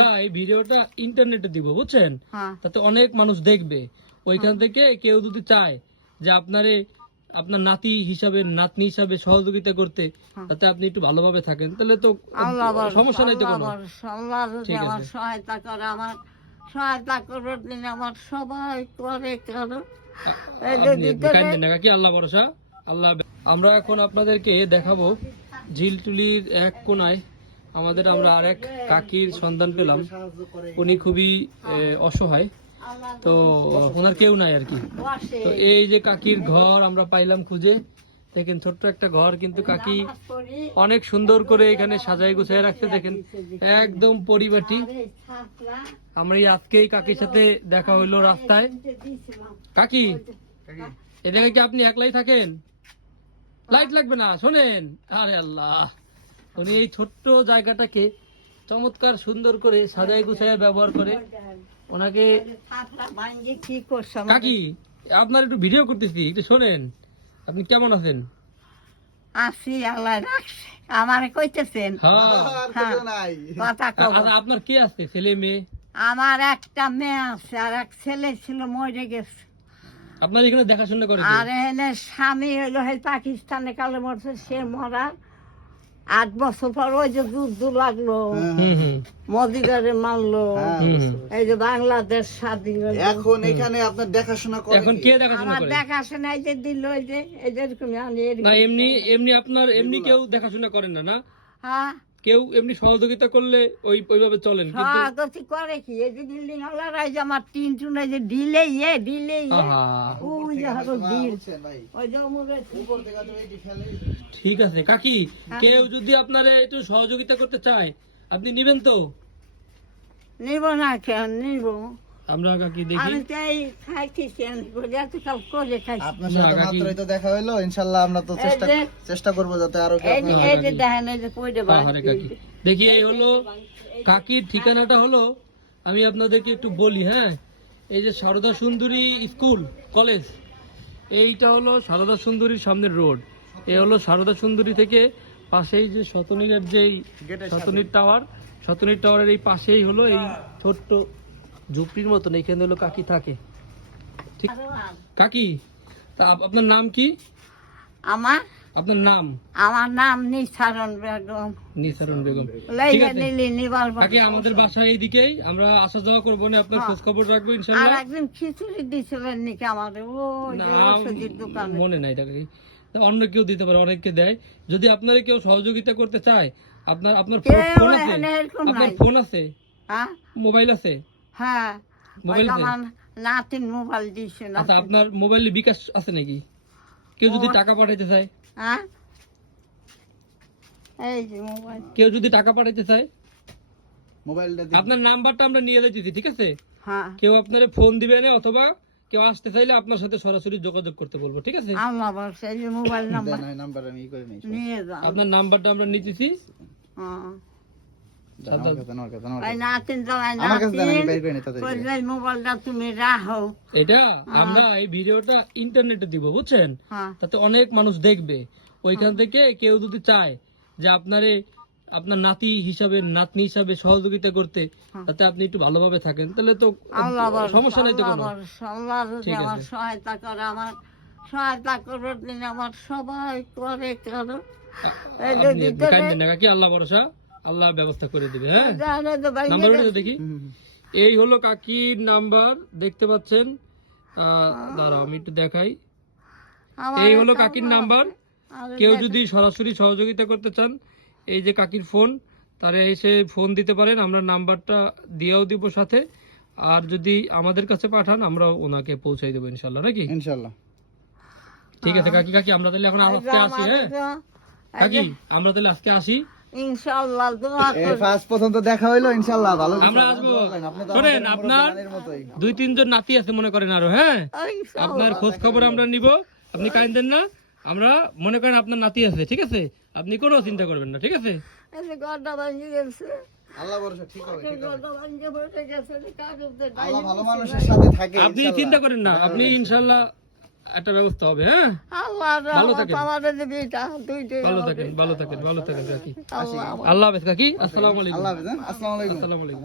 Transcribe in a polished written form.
আমরা এই ভিডিওটা ইন্টারনেটে দিব, বুঝছেন? তাতে অনেক মানুষ দেখবে। ওইখান থেকে কেউ যদি চায় যে আপনার নাতি হিসাবে, নাতনি হিসাবে সহযোগিতা করতে, তাতে আপনি একটু ভালোভাবে থাকেন, তাহলে তো সমস্যা নাই তো কোনো। ঠিক আছে, সহায়তা করে, আমার সহায়তা করবে, আমার সবাই করে কারো নাকি আল্লাহ ভরসা, আল্লাহ। আমরা এখন আপনাদেরকে দেখাবো ঝিলটুলির এক কোনায় আমরা আরেক কাকির সন্ধান পেলাম। উনি খুবই অসহায়, তো ওনার কেউ নাই আর কি। তো এই যে কাকির ঘর আমরা পাইলাম খুঁজে, দেখেন ছোট্ট একটা ঘর, কিন্তু কাকি অনেক সুন্দর করে এখানে সাজাই গুছাই রাখতে, দেখেন একদম পরিপাটি। আমরা আজকেই কাকির সাথে দেখা হইলো রাস্তায়। কাকি, এদিকে কি আপনি একলাই থাকেন? লাইট লাগবে না, শোনেন। আরে আল্লাহ, উনি এই ছোট্ট জায়গাটাকে চমৎকার সুন্দর করে সাজাই গুছাই ব্যবহার করে। ওনাকে কাকি, আপনার একটু ভিডিও করতেছি, একটু শোনেন। আপনি কেমন আছেন? আছি, আল্লাহ রাখছে। আমারে কইতেছেন? আপনার কে আছে, ছেলে মেয়ে? আমার একটা মেয়ে আছে, আর এক ছেলে ছিল, মরে গেছে। আপনার এখানে দেখাশোনা করে? আর এনে স্বামী হইলো পাকিস্তানে কালে মরছে, সে মরার 8 বছর পর ওই যে যুদ্ধ লাগলো, মদিনারে মারলো, এই যে বাংলাদেশ স্বাধীন। এখন এখানে আপনার দেখাশোনা করে? এখন কে দেখাশোনা করে? দেখাশোনা এই যে দিল, এই যে এরকম। না, এমনি আপনার এমনি কেউ দেখাশোনা করেন না? না, হ্যাঁ, কেউ এমনি সহযোগিতা করলে ওইভাবে চলেন? সহযোগিতা করে কি? এই যে বিল্ডিং আলাদা, এই যে আমার টিন টুন, এই যে দিলে ওই যে হলো দিল, ওই যে ঠিক আছে কাকি, কেউ যদি আপনারে একটু সহযোগিতা করতে চায়, আপনি নিবেন তো? নিব না কেন? নিব। আমরা কাকি দেখি, আমি তাই খাইতেছি, করে খাইছি। আপনার সাথে মাত্রই তো দেখা হইলো, ইনশাআল্লাহ আমরা তো চেষ্টা করব যাতে আরো এই যে দেখেন, এই যে কইতে পারে। আরে কাকি দেখি, এই হলো কাকির ঠিকানাটা হলো, আমি আপনাদেরকে একটু বলি। হ্যাঁ, এই যে সারদা সুন্দরী স্কুল কলেজ, এইটা হলো সারদা সুন্দরীর সামনের রোড। এই হলো সারদা সুন্দরী থেকে পাশেই যে শতনীরের যেই শতনীর টাওয়ারের এই পাশেই হলো এই ছোট্ট ঝুপড়ির মতন, এইখানে হলো কাকি থাকে। ঠিক কাকি, তা আপনার নাম কি? আপনার নাম? আমার নাম নিসারণ বেগম। নিসারণ বেগম। ঠিক আছে কাকি, আমাদের বাসা এইদিকেই, আমরা আসা যাওয়া করবো না, আপনার খোঁজ খবর রাখবো ইনশাআল্লাহ। আর একদিন খিচুড়ি দিছিলেন নাকি আমাদের ওই যে ওষুধের দোকানে? মনে নাই কাকি, অন্য কেউ দিতে পারে, অনেককে দেয়। যদি আপনারা কেউ সহযোগিতা করতে চায়, আপনার ফোন আছে? আপনার ফোন আছে? হ্যাঁ, মোবাইল আছে? হ্যাঁ, মোবাইল আছে? আমার নাতিন মোবাইল দিছে না। আচ্ছা, আপনার মোবাইলে বিকাশ আছে নাকি? কেউ যদি টাকা পাঠাইতে চায়? হ্যাঁ, এই যে মোবাইল। কেউ যদি টাকা পাঠাইতে চায়, মোবাইলটা আপনার নাম্বারটা আমরা নিয়ে যাইতেছি, ঠিক আছে? হ্যাঁ, কেউ আপনারে ফোন দিবে না, অথবা কেউ আসতে চাইলে আপনার সাথে সরাসরি যোগাযোগ করতে বলবো, ঠিক আছে? আল্লাহ বলছে, এই যে মোবাইল নাম্বার নাম্বার আমি করে নিই, নিয়ে যাও। আপনার নাম্বারটা আমরা নিতেছি। হ্যাঁ, আমার এই নাতিন তো কাছে দেন, আমি বের করে নিই তাড়াতাড়ি। কইলে মোবাইলটা তুমি রাখো। এটা আমরা এই ভিডিওটা ইন্টারনেটে দিব, বুঝছেন? হ্যাঁ, তাতে অনেক মানুষ দেখবে। ওইখান থেকে কেউ যদি চায় যে আপনার নাতি হিসাবে, নাতনি হিসাবে সহযোগিতা করতে, তাতে আপনি একটু ভালোভাবে থাকেন, তাহলে তো সমস্যা নাই তো কোনো। ঠিক আমার আছে, সহায়তা করে, আমার সহায়তা করবে, আমার সবাই করে কারো নাকি আল্লাহ ভরসা, আল্লাহ ব্যবস্থা করে দিবে। হ্যাঁ, নাম্বার দেখি। এই হলো কাকির নাম্বার, দেখতে পাচ্ছেন? দাঁড়াও আমি একটু দেখাই। এই হলো কাকির নাম্বার। কেউ যদি সরাসরি সহযোগিতা করতে চান, এই যে কাকির ফোন, তারা এসে ফোন দিতে পারেন, আমরা নাম্বারটা দিয়েও দিব সাথে। আর যদি আমাদের কাছে পাঠান, আমরা ওনাকে পৌঁছাই দেবো ইনশাল্লাহ, নাকি? ইনশাআল্লাহ। ঠিক আছে কাকি, আমরা তাহলে এখন আজকে আসি। হ্যাঁ কাকি, আমরা তাহলে আজকে আসি ইনশাআল্লাহ। ফার্স্ট প্রথম তো দেখা হইলো, ইনশাআল্লাহ ভালো আমরা আসবো। শোনেন, আপনার 2-3 জন নাতি আছে মনে করেন আরো। হ্যাঁ, আপনার খোঁজ খবর আমরা নিব, আপনি কাইন্দেন না। আমরা মনে করেন আপনার নাতি আছে, ঠিক আছে? আপনি কোনো চিন্তা করবেন না, ঠিক আছে? আল্লাহ ভরসা, ঠিক হবে, আল্লাহ ভালো মানুষের সাথে থাকে, আপনি চিন্তা করেন না, আপনি ইনশাআল্লাহ একটা ব্যবস্থা হবে। হ্যাঁ, ভালো থাকেন, ভালো থাকেন কাকি। আল্লাহ হাফেজ কাকি। আসসালামু আলাইকুম। আল্লাহ হাফেজ। আসসালামু আলাইকুম। আসসালামু আলাইকুম।